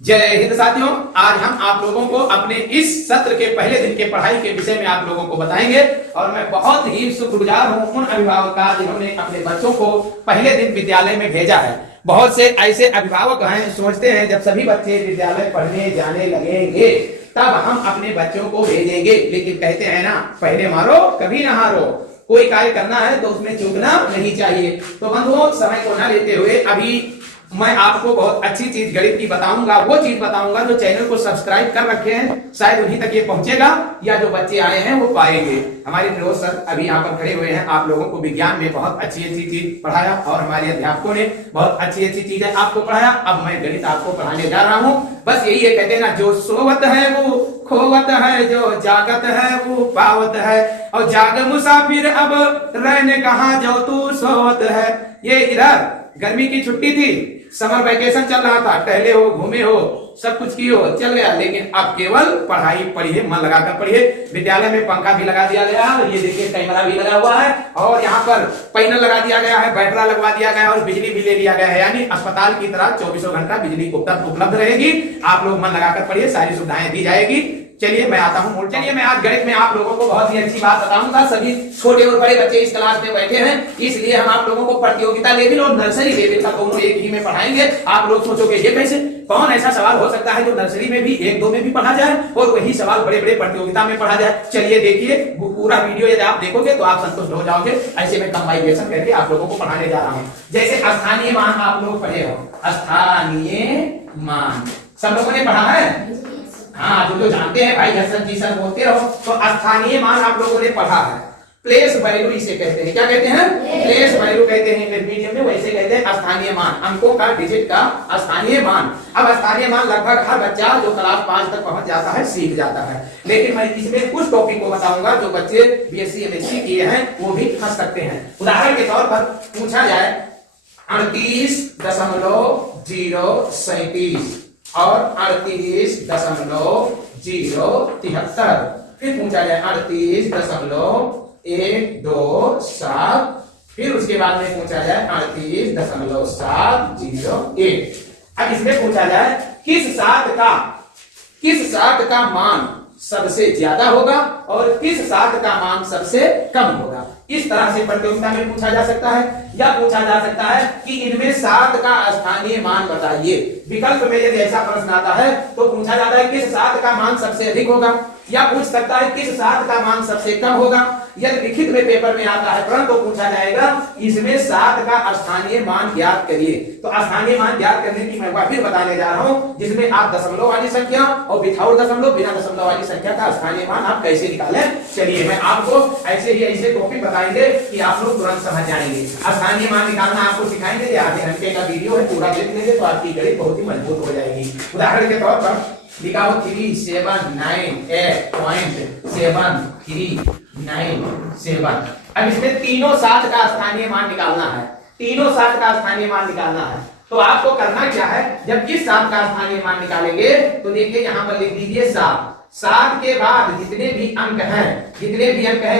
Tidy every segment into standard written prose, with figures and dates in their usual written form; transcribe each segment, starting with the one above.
जय हिंद साथियों। आज हम आप लोगों को अपने इस सत्र के पहले दिन के पढ़ाई के विषय में आप लोगों को बताएंगे और मैं बहुत ही शुक्रगुजार हूं उन अभिभावक का जिन्होंने अपने बच्चों को पहले दिन विद्यालय में भेजा है। बहुत से ऐसे अभिभावक हैं, सोचते हैं जब सभी बच्चे विद्यालय पढ़ने जाने लगेंगे तब हम अपने बच्चों को भेजेंगे, लेकिन कहते हैं ना, पहले मारो कभी ना हारो। कोई कार्य करना है तो उसमें चूकना नहीं चाहिए। तो बंधुओं, समय को न लेते हुए अभी मैं आपको बहुत अच्छी चीज गणित की बताऊंगा। वो चीज बताऊंगा जो चैनल को सब्सक्राइब कर रखे हैं, शायद उन्हीं तक ये पहुंचेगा या जो बच्चे आए हैं वो पाएंगे। हमारे फिरोज सर अभी यहाँ पर खड़े हुए हैं, आप लोगों को विज्ञान में बहुत अच्छी अच्छी चीज पढ़ाया और हमारे अध्यापकों ने बहुत अच्छी अच्छी चीजें आपको पढ़ाया। अब मैं गणित आपको पढ़ाने जा रहा हूँ। बस यही है, कहते हैं ना, जो सोवत है वो खोवत है, जो जागत है वो पावत है, और जाग मुसाफिर अब रहने कहाँ जो तू सोवत है। ये इधर गर्मी की छुट्टी थी, समर वैकेशन चल रहा था, टहले हो, घूमे हो, सब कुछ किए हो, चल गया, लेकिन अब केवल पढ़ाई पढ़िए, मन लगाकर पढ़िए। विद्यालय में पंखा भी लगा दिया गया है, ये देखिए कैमरा भी लगा हुआ है, और यहाँ पर पैनल लगा दिया गया है, बैटरा लगवा दिया गया है, और बिजली भी ले लिया गया है। यानी अस्पताल की तरह 24 घंटा बिजली उपलब्ध रहेगी। आप लोग मन लगाकर पढ़िए, सारी सुविधाएं दी जाएगी। चलिए मैं आता हूँ। चलिए मैं आज गणित में आप लोगों को बहुत ही अच्छी बात बताऊंगा। सभी छोटे और बड़े बच्चे इस क्लास में बैठे हैं, इसलिए हम आप लोगों को प्रतियोगिता लेवल और नर्सरी लेवल का दोनों एक ही में पढ़ाएंगे। आप लोग सोचोगे ये कैसे, कौन ऐसा सवाल हो सकता है जो नर्सरी में भी 1-2 में भी पढ़ा जाए और वही सवाल बड़े बड़े प्रतियोगिता में पढ़ा जाए। चलिए देखिए, पूरा वीडियो यदि आप देखोगे तो आप संतुष्ट हो जाओगे। ऐसे में कंबाइनेशन करके आप लोगों को पढ़ाने जा रहा हूँ। जैसे स्थानीय मान आप लोग पढ़े हो, स्थानीय मान सब लोगों ने पढ़ा है। हाँ, जो जानते हैं भाई हसन जी सर बोलते रहो। तो स्थानीय मान आप लोगों ने पढ़ा है। प्लेस वैल्यू इसे कहते हैं। क्या कहते हैं? प्लेस वैल्यू कहते हैं इंग्लिश मीडियम में, वैसे कहते हैं स्थानीय मान, अंकों का, डिजिट का स्थानीय मान। अब स्थानीय मान लगभग हर बच्चा जो क्लास 5 तक पहुंच जाता है सीख जाता है, लेकिन मैं इसमें कुछ टॉपिक को बताऊंगा जो बच्चे बीएससी एमएससी किए हैं वो भी फंस सकते हैं। उदाहरण के तौर पर पूछा जाए 38.037 और 38.073, फिर पूछा जाए 38.127, फिर उसके बाद में पूछा जाए 38.701। अब इसमें पूछा जाए किस सात का मान सबसे ज्यादा होगा और किस सात का मान सबसे कम होगा। इस तरह से प्रतियोगिता में पूछा जा सकता है, या पूछा जा सकता है कि इनमें 7 का स्थानीय मान बताइए। विकल्प में यदि ऐसा प्रश्न आता है तो पूछा जाता है किस 7 का मान सबसे अधिक होगा, या पूछ सकता है किस 7 का मान सबसे कम होगा। यदि लिखित में पेपर में आता है प्रश्न तो पूछा जाएगा इसमें 7 का स्थानीय मान ज्ञात करिए। तो स्थानीय मान ज्ञात करने की मैं फिर बताने जा रहा हूं, जिसमें आप दशमलव वाली संख्या और विथआउट दशमलव, बिना दशमलव वाली संख्या का स्थानीय मान आप कैसे निकालें। चलिए मैं आपको ऐसे ही ऐसे टॉपिक बताएंगे कि आप लोग तुरंत समझ जाएंगे। स्थानीय मान निकालना आपको सिखाएंगे। आधे घंटे का वीडियो है, पूरा देख लेंगे तो आपकी गणित बहुत ही मजबूत हो जाएगी। उदाहरण के तौर पर लिखा हो 3798.7397। अब इसमें तीनों 7 का स्थानीय मान निकालना है। तीनों 7 का स्थानीय मान निकालना है तो आपको करना क्या है, जब इस 7 का स्थानीय मान निकालेंगे तो देखिए यहाँ पर लिख दीजिए 7 के बाद जितने भी अंक हैं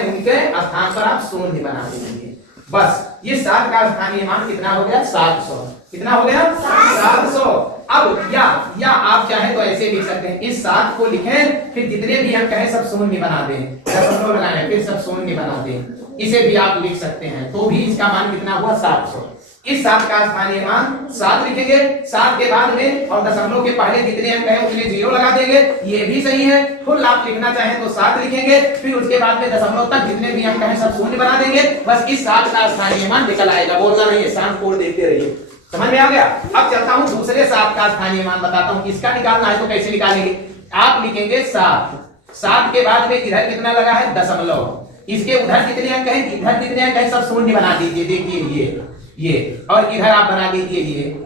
उनके स्थान पर आप शून्य बना दीजिए। बस ये 7 का स्थानीय मान कितना हो गया? 700। कितना हो गया? 700। अब या आप चाहे तो ऐसे लिख सकते हैं, इस 7 को लिखें, फिर जितने भी अंक हैं सब शून्य बना दें, दशमलव लगाएं, फिर सब शून्य बना दें। इसे भी आप लिख सकते हैं, तो भी इसका मान कितना हुआ? 700। इस 7 का स्थानीय मान 7 लिखेंगे, 7 के बाद में और दशमलव के पहले जितने अंक हैं उसमें 0 लगा देंगे, ये भी सही है। फुल आप लिखना चाहें तो 7 लिखेंगे, फिर उसके बाद में दशमलव तक जितने भी अंक हैं सब शून्य बना देंगे। बस इस 7 का स्थानीय मान निकल आएगा। बोलना नहीं है, शांत कोड देखते रहिए। समझ में आ गया? अब चलता हूं दूसरे 7 का स्थानीय मान बताता हूं। इसका निकालना है तो कैसे निकालेंगे? आप लिखेंगे 7 के बाद में इधर कितना लगा है? दशमलव। इसके उधर कितने अंक हैं, इधर कितने अंक हैं, सब शून्य बना दीजिए। देखिए ये और इधर आप बना दीजिए ये।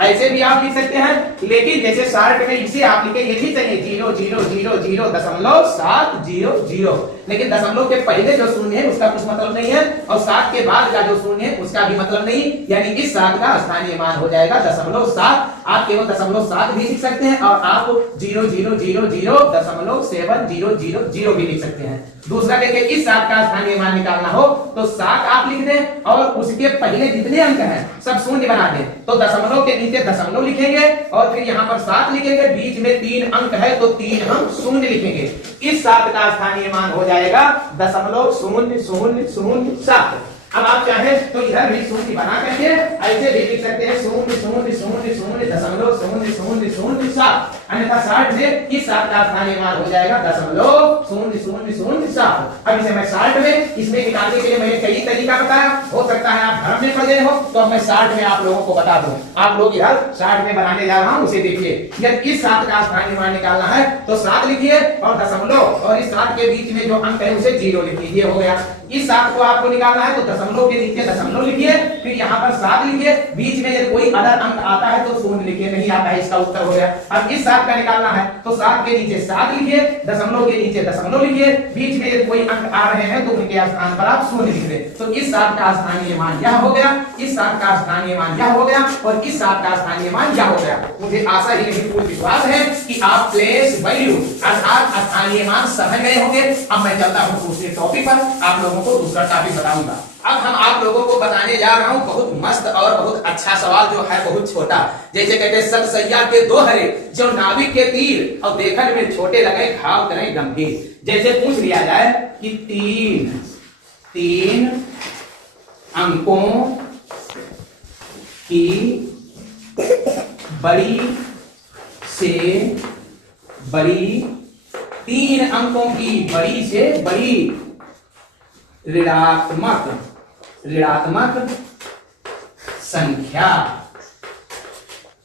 ऐसे भी आप लिख सकते हैं, लेकिन जैसे शॉर्ट में इसे आप लिखे ये भी चाहिए 0.000.700, लेकिन दशमलव के पहले जो शून्य है उसका कुछ मतलब नहीं है और 7 के बाद का जो शून्य है उसका भी मतलब नहीं। यानी इस 7 का स्थानीय मान हो जाएगा 0.7। आप केवल 0.7 भी लिख सकते हैं और आप 0.000.7000 भी लिख सकते हैं। दूसरा देखिए, इस 7 का स्थानीय मान निकालना हो तो 7 आप लिख दें और उसके पहले जितने अंक हैं सब शून्य बना दें। तो दशमलव के नीचे दशमलव लिखेंगे और फिर यहाँ पर 7 लिखेंगे, बीच में 3 अंक है तो 3 हम शून्य लिखेंगे। इस 7 का स्थानीय मान हो जाएगा 0.0007। अब आप चाहे तो इधर भी शून्य बना करके ऐसे भी लिख सकते हैं 0.000007, अन्यथा 60 से इस 7 का स्थानीय मान हो जाएगा 0.0007। अब इसे मैं 60 में इसमें निकालने के लिए मैंने कई तरीका बताया, हो सकता है आप भ्रम में पड़ गए हो, तो अब मैं 60 में आप लोगों को बता दूं। आप लोग इधर 60 में बनाने जा रहा हूं, उसे देखिए। यदि इस 7 का स्थानीय मान निकालना है तो 7 लिखिए और दशमलव और इस 7 के बीच में जो अंक है उसे 0 लिखिए, ये हो गया। इस 7 को आपको निकालना है तो दशमलव के नीचे दशमलव लिखिए, फिर यहाँ पर 7 लिखिए, बीच में यदि कोई अदर अंक आता है तो शून्य लिखिए, नहीं आता है इसका उत्तर हो गया। अब इस 7 का निकालना है तो 7 के नीचे 7 लिखिए, दशमलव के नीचे दशमलव लिखिए, बीच में यदि कोई अंक आ रहे हैं तो उनके स्थान पर आप शून्य लिख दें। तो इस 7 का स्थानीय मान यह हो गया, इस 7 का स्थानीय मान यह हो गया और इस 7 का स्थानीय मान यह हो गया। मुझे आशा ही नहीं पूर्ण विश्वास है कि आप प्लेस वैल्यू अर्थात स्थानीय मान समझ गए होंगे। अब मैं चलता हूं दूसरे टॉपिक पर, आप लोगों को दूसरा टॉपिक बताऊंगा। अब हम आप लोगों को बताने जा रहा हूं बहुत मस्त और बहुत अच्छा सवाल जो है बहुत छोटा। जैसे कहते सब सैया के दो हरे जो नाविक के तीर और देखने में छोटे लगे घाव करें गंभीर। जैसे पूछ लिया जाए कि तीन अंकों की बड़ी से बड़ी 3 अंकों की बड़ी से बड़ी ऋणात्मक संख्या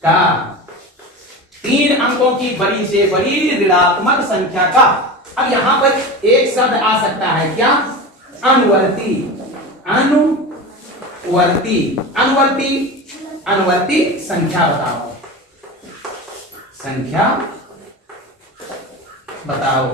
का 3 अंकों की बड़ी से बड़ी ऋणात्मक संख्या का। अब यहां पर एक शब्द आ सकता है क्या? अनुवर्ती। अनुवर्ती संख्या बताओ, संख्या बताओ।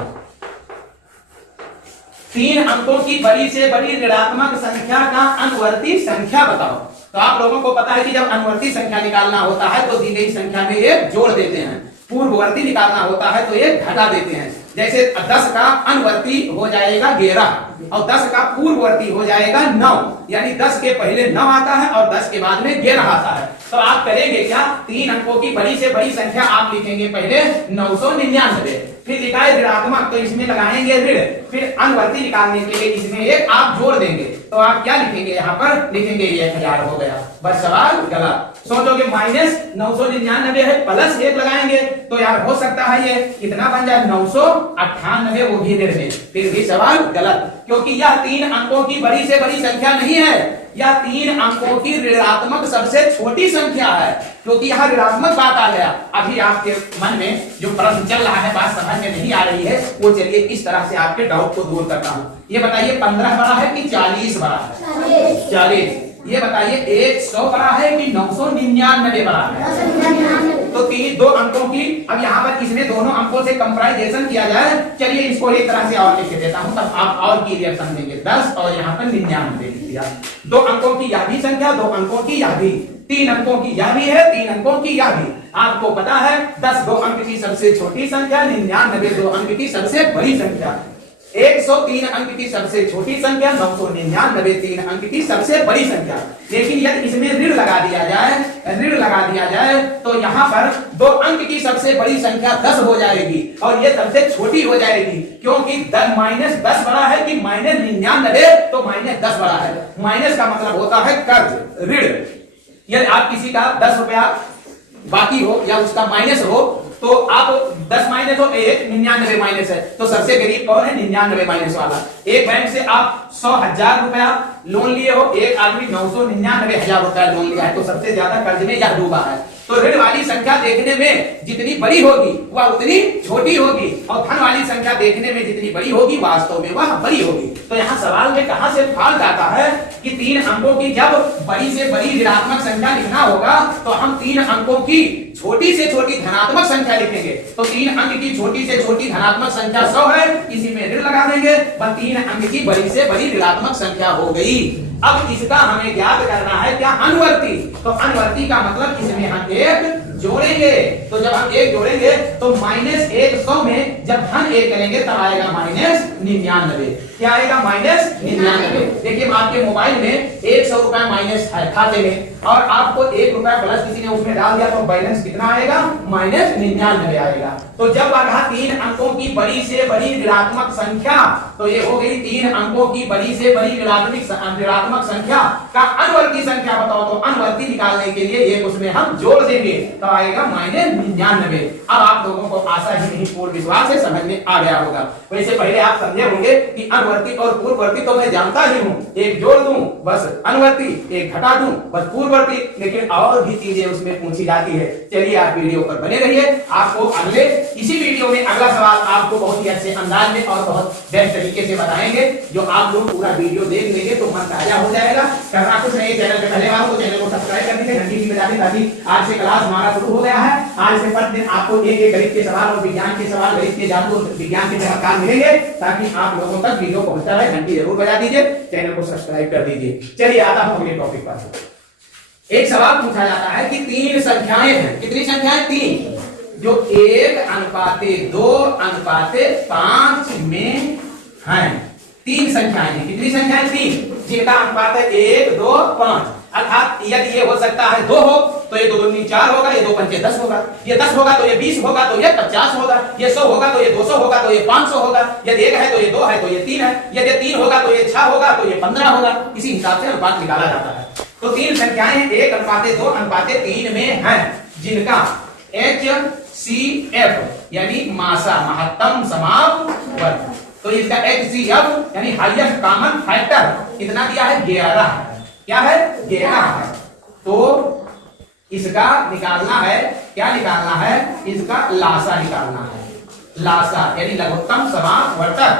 3 अंकों की बड़ी से बड़ी ऋणात्मक संख्या का अनुवर्ती संख्या बताओ। तो आप लोगों को पता है कि जब अनुवर्ती संख्या निकालना होता है तो दी गई संख्या में एक जोड़ देते हैं, पूर्ववर्ती निकालना होता है तो एक घटा देते हैं। जैसे 10 का अनुवर्ती हो जाएगा 11 और 10 का पूर्ववर्ती हो जाएगा 9, यानी 10 के पहले 9 आता है और 10 के बाद में 11 आता है। तो आप करेंगे क्या? 3 अंकों की बड़ी से बड़ी संख्या आप लिखेंगे पहले 999, फिर लिखा है ऋणात्मक तो इसमें लगाएंगे ऋण, फिर अनुवर्ती निकालने के लिए इसमें एक आप जोड़ देंगे। तो आप क्या लिखेंगे? यहाँ पर लिखेंगे 1000 हो गया। बस सवाल गलत। सोचोगे -999 है, प्लस 1 लगाएंगे तो यार हो सकता है ये कितना बन जाए 998, वो भी ऋण में, फिर भी सवाल गलत, क्योंकि यह 3 अंकों की बड़ी से बड़ी संख्या नहीं है, यह 3 अंकों की ऋणात्मक सबसे छोटी संख्या है, क्योंकि यहाँ ऋणात्मक बात आ गया। अभी आपके मन में जो प्रश्न चल रहा है, बात समझ में नहीं आ रही है, वो चलिए इस तरह से आपके डाउट को दूर करता हूँ। ये बताइए 15 बड़ा है कि 40 बड़ा है? 40। ये बताइए 100 बड़ा है कि 999 बड़ा है? तो 2 अंकों की, अब यहाँ पर इसमें दोनों अंकों से कंपैरिजन किया जाए। चलिए इसको एक तरह से और लिख देता हूँ, तब आप और क्लियर समझेंगे। 10 और यहाँ पर 99 लिख दिया। 2 अंकों की यह भी संख्या, 2 अंकों की यह भी, 3 अंकों की यह भी है, 3 अंकों की यह भी। आपको पता है 10 2 अंक की सबसे छोटी संख्या, 99 2 अंक की सबसे बड़ी संख्या, 103 अंक की सबसे छोटी संख्या, 999 3 अंक की सबसे बड़ी संख्या। लेकिन यदि इसमें ऋण लगा दिया जाए तो यहाँ पर 2 अंक की सबसे बड़ी संख्या 10 हो जाएगी और ये सबसे छोटी हो जाएगी, क्योंकि -10 बड़ा है कि -99, तो -10 बड़ा है। माइनस का मतलब होता है कर्ज, ऋण। यदि आप किसी का 10 रुपया बाकी हो या उसका माइनस हो तो आप 10 माइनस हो 1, 99 माइनस है, तो सबसे गरीब कौन है? 99 माइनस वाला। एक बैंक से आप 100,000 रुपया लोन लिए हो, एक आदमी 999,000 रुपया लोन लिया है, तो सबसे ज्यादा कर्ज में यह डूबा है। तो ऋण वाली संख्या देखने में जितनी बड़ी होगी वह उतनी छोटी होगी, और धन वाली संख्या देखने में जितनी बड़ी होगी वास्तव में वह बड़ी होगी। तो यहाँ सवाल में कहां से फाल्ट आता है कि 3 अंकों की जब बड़ी से बड़ी ऋणात्मक संख्या लिखना होगा तो हम 3 अंकों की छोटी से छोटी धनात्मक संख्या लिखेंगे। तो 3 अंक की छोटी से छोटी धनात्मक संख्या 100 है, इसी में ऋण लगा देंगे, बस 3 अंक की बड़ी से बड़ी ऋणात्मक संख्या हो गई। अब इसका हमें ज्ञात करना है क्या? अनुवर्ती। तो अनुवर्ती का मतलब इसमें हम एक जोड़ेंगे। तो जब हम 1 जोड़ेंगे तो -100 में जब धन 1 करेंगे तब आएगा -99। क्या आएगा? -99। देखिए आपके मोबाइल में 100 रुपया माइनस है खाते में और आपको 1 रुपया प्लस किसी ने उसमें डाल दिया तो बैलेंस कितना आएगा? -99 आएगा। तो जब कहा 3 अंकों की बड़ी से बड़ी ऋणात्मक संख्या, तो ये हो गई 3 अंकों की बड़ी से बड़ी ऋणात्मक संख्या का अनुवर्ती संख्या बताओ। तो अनुवर्ती निकालने के लिए ये उसमें हम जोड़ देंगे तो आएगा -99। अब आप लोगों को आशा ही नहीं पूर्ण विश्वास है समझ में आ गया होगा। वैसे पहले आप समझे होंगे कि अनुवर्ती और पूर्ववर्ती तो मैं जानता ही हूं, एक जोड़ दूं बस अनुवर्ती, एक घटा दूं बस पूर्ववर्ती, लेकिन और भी चीजें उसमें पूछी जाती है। चलिए आप वीडियो पर बने रहिए, आपको अगले इसी वीडियो में अगला सवाल आपको बहुत ही अच्छे अंदाज में और बहुत बेस्ट तरीके से बताएंगे। जो आप लोग पूरा वीडियो देख लेंगे तो मन ताजा हो जाएगा। करना कुछ नहीं, चैनल पे पहले बार तो चैनल को सब्सक्राइब कर दीजिए, घंटी भी बजा दें ताकि आज से क्लास हमारा शुरू हो गया है। आज से प्रतिदिन आपको एक गणित के सवाल और विज्ञान के सवाल, गणित के जादू और विज्ञान के चमत्कार मिलेंगे ताकि आप लोगों तक वीडियो पहुंचता रहे। घंटी जरूर बजा दीजिए, चैनल को सब्सक्राइब कर दीजिए। चलिए आता हूं अगले टॉपिक पर। एक सवाल पूछा जाता है कि 3 संख्याएं हैं। कितनी संख्याएं? 3, जो 1:2:5 में हैं। 3 संख्याएं हैं। कितनी संख्याएं? 3, जिनका अनुपात है 1, 2, 5। अर्थात यदि ये हो सकता है 2 हो तो ये 2 दूनी 4 होगा, ये 2 पंचे 10 होगा, ये 10 होगा तो ये 20 होगा, तो ये 50 होगा, ये 100 होगा तो ये 200 होगा, तो ये 500 होगा, यदि 1 है तो ये 2 है तो ये 3 है, यदि 3 होगा तो ये 6 होगा तो ये 15 होगा। इसी हिसाब से अनुपात निकाला जाता है। तो 3 संख्याएं 1:2:3 में हैं, जिनका HCF यानी मासा महत्तम समाप वर्ग, तो इसका HCF यानी हाईएस्ट कॉमन फैक्टर कितना दिया है? 11। क्या है? 11 है। तो इसका निकालना है, क्या निकालना है? इसका लासा निकालना है। लासा यानी लघुत्तम समापवर्तक,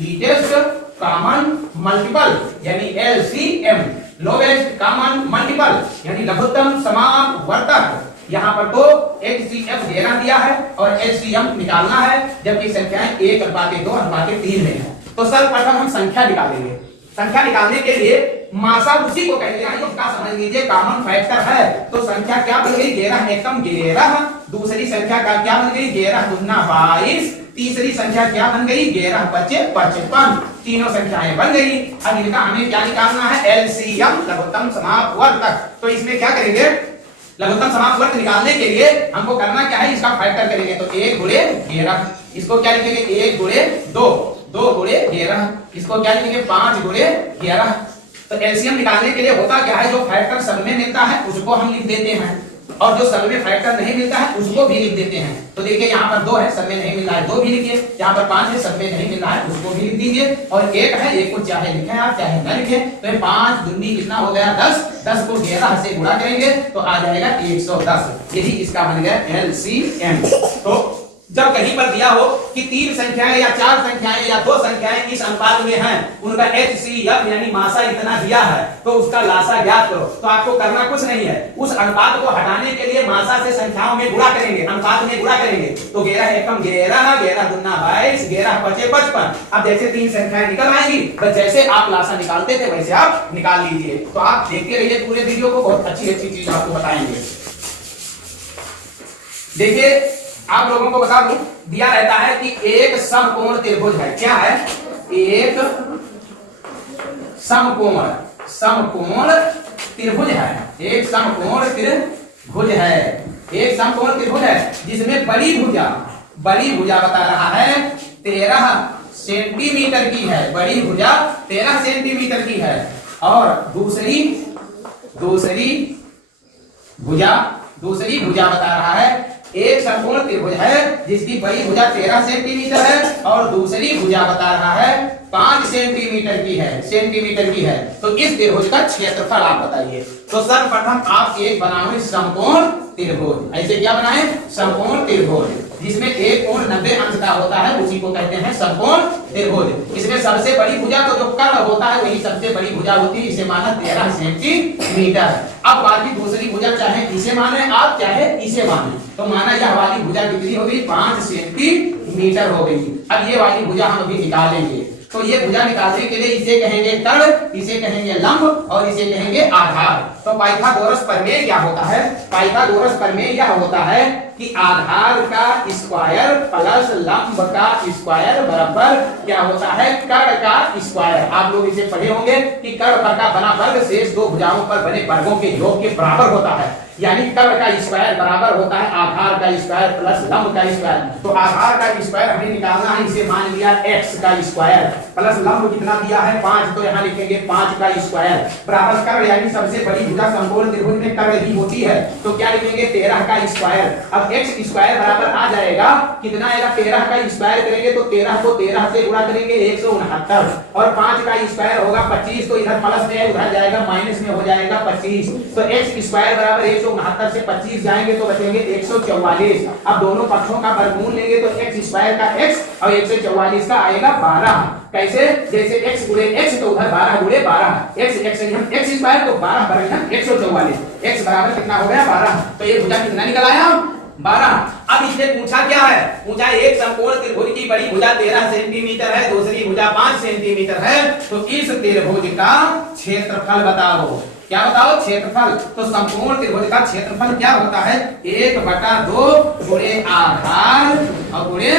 लीटेस्ट कॉमन मल्टीपल यानी LCM, लोवेस्ट कॉमन मल्टीपल यानी लघुत्तम समापवर्तक। यहाँ पर तो HCF 11 दिया है और LCM निकालना है, जबकि संख्याएं 1:2:3 में है। तो सर्वप्रथम हम संख्या निकालेंगे। संख्या निकालने के लिए मासा उसी को कहते हैं, इसका समझ लीजिए कॉमन फैक्टर है। तो संख्या क्या बन गई? 11 एकम 11। दूसरी संख्या का क्या बन गई? 11 दूना 22। तीसरी संख्या क्या बन गई? 11 पचे 55। तीनों संख्याएं बन गई। अब इनका हमें क्या निकालना है? LCM लघुत्तम समापवर्तक। तो इसमें क्या करेंगे? लघुत्तम समापवर्तक निकालने के लिए हमको करना क्या है? इसका फैक्टर करेंगे। तो 1 गुणे 11, इसको क्या लिखेंगे? 1 गुणे 2, 2 गुणे 11, इसको क्या लिखेंगे? 5 गुणे 11। तो एलसीएम निकालने के लिए होता क्या है? जो फैक्टर सब में मिलता है उसको हम लिख देते हैं, और जो सब में फैक्टर नहीं मिलता है उसको भी लिख देते हैं। तो देखिए यहाँ पर 2 है, सब में नहीं मिल रहा है, 2 भी लिखिए। यहाँ पर 5 है, सब में नहीं मिल रहा है, उसको भी लिख दीजिए। और 1 है, 1 को चाहे लिखें आप चाहे न लिखें। तो 5 दूनी कितना हो गया? 10। 10 को 11 से गुणा करेंगे तो आ जाएगा 110। यही इसका बन गया एलसीएम। तो जब कहीं पर दिया हो कि 3 संख्याएं या 4 संख्याएं या 2 संख्याएं इस अनुपात में हैं, उनका HCF यानी मासा इतना दिया है, तो उसका लासा ज्ञात करो। तो आपको करना कुछ नहीं है, उस अनुपात को हटाने के लिए मासा से संख्याओं में गुणा करेंगे, अनुपात में गुणा करेंगे। तो 11 एकम 11, 11 दूना 22, 11 पचे 55। अब जैसे 3 संख्याएं निकल आएंगी, बस जैसे आप लासा निकालते थे वैसे आप निकाल लीजिए। तो आप देखते रहिए पूरे वीडियो को, बहुत अच्छी अच्छी चीज आपको बताएंगे। देखिए आप लोगों को बता दूं, दिया रहता है कि एक समकोण त्रिभुज है। क्या है? एक समकोण त्रिभुज है। एक समकोण त्रिभुज है। एक समकोण त्रिभुज है जिसमें बड़ी भुजा बता रहा है 13 सेंटीमीटर की है। बड़ी भुजा 13 सेंटीमीटर की है, और दूसरी भुजा बता रहा है, एक समकोण त्रिभुज है जिसकी बड़ी भुजा 13 सेंटीमीटर है और दूसरी भुजा बता रहा है 5 सेंटीमीटर की है। तो इस त्रिभुज का क्षेत्रफल आप बताइए। तो सर्वप्रथम आप एक बनाओ समकोण त्रिभुज। ऐसे क्या बनाए? समकोण त्रिभुज, जिसमें एक कोण 90 अंश का होता है, उसी को कहते हैं समकोण त्रिभुज। इसमें सबसे बड़ी भुजा तो जो कर्ण होता है वही सबसे बड़ी भुजा होती है, इसे माना 13 सेंटीमीटर। अब बाकी दूसरी भुजा चाहे इसे माने आप चाहे इसे माने, तो माना यह वाली भुजा कितनी हो गई? 5 सेंटीमीटर हो गई। अब ये वाली भुजा हम अभी निकालेंगे। तो ये भुजा निकालने के लिए इसे कहेंगे तल, इसे कहेंगे लंब और इसे कहेंगे आधार। तो पाइथागोरस प्रमेय क्या होता है? पाइथागोरस प्रमेय यह होता है कि आधार का स्क्वायर प्लस लंब का स्क्वायर बराबर क्या होता है? कर्ण का स्क्वायर। आप लोग इसे पढ़े होंगे कि कर्ण पर का बना वर्ग शेष दो भुजाओं पर बने वर्गों के योग के बराबर होता है, यानी कर्ण का स्क्वायर बराबर होता है आधार का स्क्वायर प्लस लंब का स्क्वायर। तो आधार का स्क्वायर हमें निकालना है, इसे मान लिया x का स्क्वायर प्लस लंब कितना दिया है 5, तो यहाँ लिखेंगे 5 का स्क्वायर बराबर कर्ण, यानी सबसे बड़ी भुजा समकोण त्रिभुज में कर्ण ही होती है, तो क्या लिखेंगे 13 का स्क्वायर। अब x स्क्वायर बराबर आ जाएगा कितना आएगा? 13 का स्क्वायर करेंगे तो 13 को 13 से गुणा करेंगे 169 और 5 का स्क्वायर होगा 25, तो इधर प्लस में उधर जाएगा माइनस में हो जाएगा 25, तो x स्क्वायर बराबर 169 से 25 जाएंगे तो बचेंगे 144। अब दोनों पक्षों का वर्गमूल लेंगे तो x स्क्वायर का x और 144 का आएगा 12। कैसे? जैसे x गुणे x तो उधर 12 गुणे 12, x हम x स्क्वायर तो 12 बराबर 144, x बराबर कितना हो गया 12, तो ये भुजा कितना निकल आया 12। अब इसने पूछा क्या है? पूछा एक समकोण त्रिभुज की बड़ी भुजा 13 सेंटीमीटर है, दूसरी भुजा 5 सेंटीमीटर है, तो इस त्रिभुज का क्षेत्रफल बताओ। क्या बताओ? क्षेत्रफल। तो समकोण त्रिभुज का क्षेत्रफल क्या होता है? 1/2 गुणे आधार और गुणे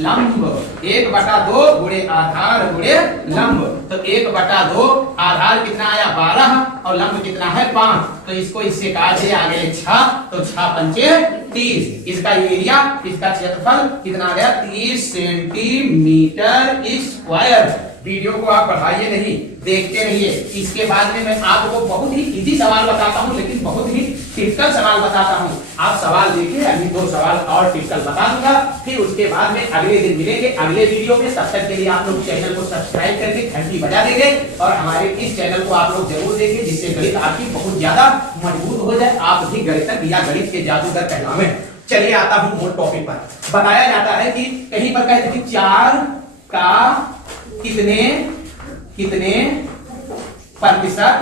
लंब, 1/2 गुणे आधार गुणे लंब, तो 1/2 आधार कितना आया 12 और लंब कितना है 5, तो इसको इससे काट दिया आगे 6, तो 6 पंचे 30, इसका एरिया इसका क्षेत्रफल कितना आ गया 30 सेंटीमीटर स्क्वायर। वीडियो को आप बढ़ाइए नहीं, देखते रहिए। इसके बाद में मैं आपको बहुत ही इजी सवाल बताता हूं, लेकिन बहुत ही टिपिकल सवाल बताता हूं। आप सवाल देखिए, अभी 2 सवाल और टिपिकल बता दूंगा, फिर उसके बाद में अगले दिन मिलेंगे अगले वीडियो में। तब तक के लिए आप लोग चैनल को सब्सक्राइब करके घंटी बजा देंगे और हमारे इस चैनल को आप लोग जरूर देखिए, जिससे गणित आपकी बहुत ज्यादा मजबूत हो जाए, आप भी गणितज्ञ या गणित के जादूगर कहलावे। चलिए आता हूं मूल टॉपिक पर। बताया जाता है कि कहीं पर कहते हैं 4 का कितने प्रतिशत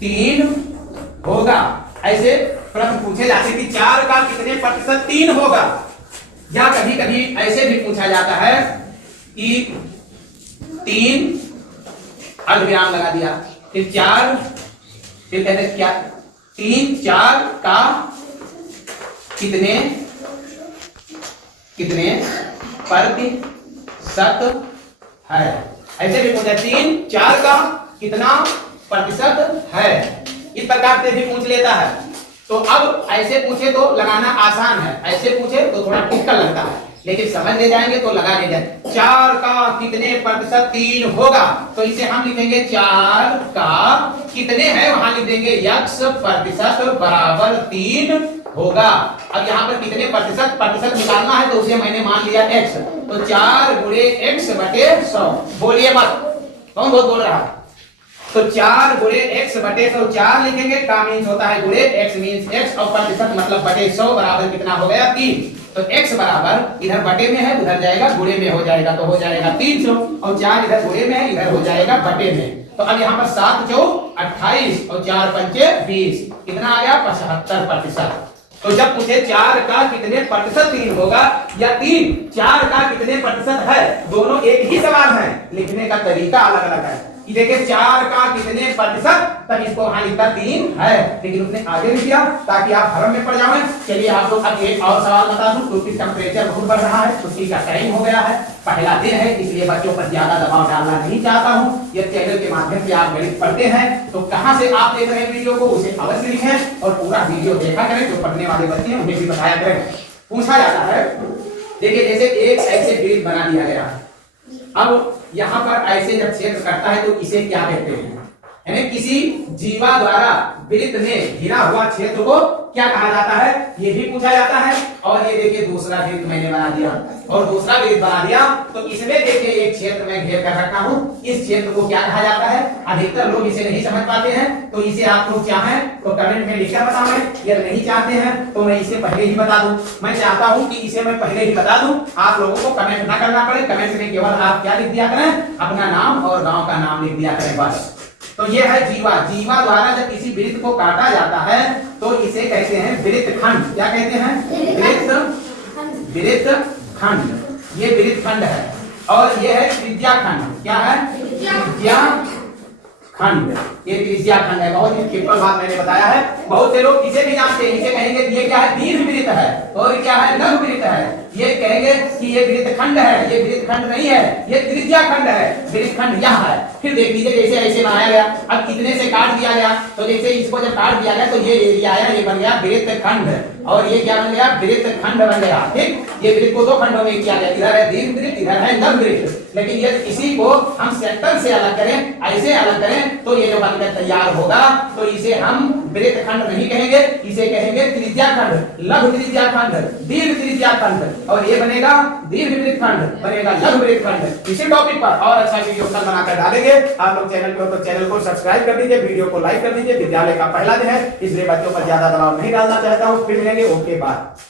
3 होगा, ऐसे प्रश्न पूछे जाते कि 4 का कितने प्रतिशत 3 होगा। या कभी कभी ऐसे भी पूछा जाता है कि 3 अर्धविराम लगा दिया, फिर 4, फिर कहते क्या 3 4 का कितने प्रतिशत है, ऐसे भी पूछा 3 4 का कितना प्रतिशत है, इस प्रकार से भी पूछ लेता है। तो अब ऐसे पूछे तो लगाना आसान है, ऐसे पूछे तो थोड़ा टिपिकल लगता है, लेकिन समझ ले जाएंगे तो लगा ले जाए। 4 का कितने प्रतिशत 3 होगा, तो इसे हम लिखेंगे 4 का कितने है, वहां लिख देंगे x प्रतिशत बराबर 3 होगा। अब यहाँ पर कितने प्रतिशत निकालना है, तो उसे मैंने मान लिया x, तो 4 गुणे x बटे 100। बोलिए मत, कौन बहुत बोल रहा है? तो 4 गुणे x बटे 100, 4 लिखेंगे, का मीन्स होता है गुणे, x मीन्स x और प्रतिशत मतलब बटे 100 बराबर कितना हो गया 3। तो x बराबर इधर बटे में है, उधर जाएगा गुणे में हो जाएगा, तो हो जाएगा 300 और 4 इधर गुणे में है, इधर हो जाएगा बटे में। तो अब यहाँ पर 7 चौक 28 और 4 पंचे 20, कितना आ गया 75%। तो जब पूछे 4 का कितने प्रतिशत 3 होगा या 4 का कितने प्रतिशत है, दोनों एक ही सवाल है, लिखने का तरीका अलग अलग है। कि देखिए 4 का कितने प्रतिशत, तब इसको वहां लिखता 3 है, लेकिन उसने आगे लिख दिया ताकि आप भ्रम में पड़ जाएं। चलिए आप लोग अब एक और सवाल बता दूं, क्योंकि टेम्परेचर बहुत बढ़ रहा है, छुट्टी का टाइम हो गया है, पहला दिन है, इसलिए बच्चों पर ज्यादा दबाव डालना नहीं चाहता हूं। यह चैनल के माध्यम से आप गणित पढ़ते हैं तो कहां से आप देख रहे हैं वीडियो को, उसे अवश्य लिखें और पूरा वीडियो देखा करें। जो पढ़ने वाले बच्चे हैं उन्हें भी बताया करें। पूछा जाता है, देखिए जैसे एक ऐसे वृत्त बना दिया गया है, अब यहाँ पर ऐसे जब क्षेत्र करता है तो इसे क्या कहते हैं, यानी किसी जीवा द्वारा वृत्त में घिरा हुआ क्षेत्र को क्या कहा जाता है, ये भी पूछा जाता है। और ये देखिए दूसरा वृत्त मैंने बना दिया और दूसरा वृत्त बना दिया, तो इसमें देखिए एक क्षेत्र में घेर कर रखा हूं, इस क्षेत्र को क्या कहा जाता है। अधिकतर लोग इसे नहीं समझ पाते हैं, तो इसे आप लोग चाहें तो कमेंट में लिखकर बताएं, या नहीं चाहते हैं तो मैं इसे पहले ही बता दूं। मैं चाहता हूं कि इसे मैं पहले ही बता दूं, आप लोगों को कमेंट ना करना पड़े। कमेंट में केवल आप क्या लिख दिया करें, अपना नाम और गाँव का नाम लिख दिया करें बस। तो ये है जीवा। जीवा द्वारा जब किसी वृत्त को काटा जाता है तो इसे कहते हैं वृत्त खंड। क्या कहते हैं, वृत्त खंड। ये वृत्त खंड है और ये है त्रिज्या खंड। क्या है, त्रिज्या खंड। ये त्रिज्या खंड है। बहुत ही सिंपल बात मैंने बताया है, बहुत से लोग इसे भी जानते हैं, इसे कहेंगे ये क्या है, दीर्घ वृत्त है, और क्या है, लघु वृत्त है। ये कहेंगे कि ये वृत्त खंड है, ये वृत्त खंड नहीं है, ये त्रिज्या खंड है, वृत्त खंड यहाँ है। फिर देख लीजिए जैसे ऐसे बनाया गया, अब कितने से काट दिया गया, तो जैसे इसको जब काट दिया गया तो ये एरिया आया, ये बन गया वृत्त खंड, और ये क्या बन गया, वृत्त खंड बन गया। ठीक, ये वृत्त को दो खंडों में किया गया, इधर है दीर्घ वृत्त, इधर है लघु वृत्त। लेकिन ये इसी को हम सेंटर से अलग करें, ऐसे अलग करें, तो ये जो बनकर तैयार होगा, तो इसे हम वृत्त खंड नहीं कहेंगे, इसे कहेंगे त्रिज्या खंड, लघु त्रिज्या खंड, दीर्घ त्रिज्या खंड, और ये बनेगा दीर्घ वृत्त खंड, बनेगा लघु वृत्त खंड। इसी टॉपिक पर और अच्छा वीडियो कल बनाकर डालेंगे। आप लोग चैनल पे हो तो चैनल को सब्सक्राइब कर दीजिए, वीडियो को लाइक कर दीजिए। विद्यालय का पहला दिन है, इसलिए बच्चों पर ज्यादा दबाव नहीं डालना चाहता हूँ। फिर मिलेंगे, ओके बाय।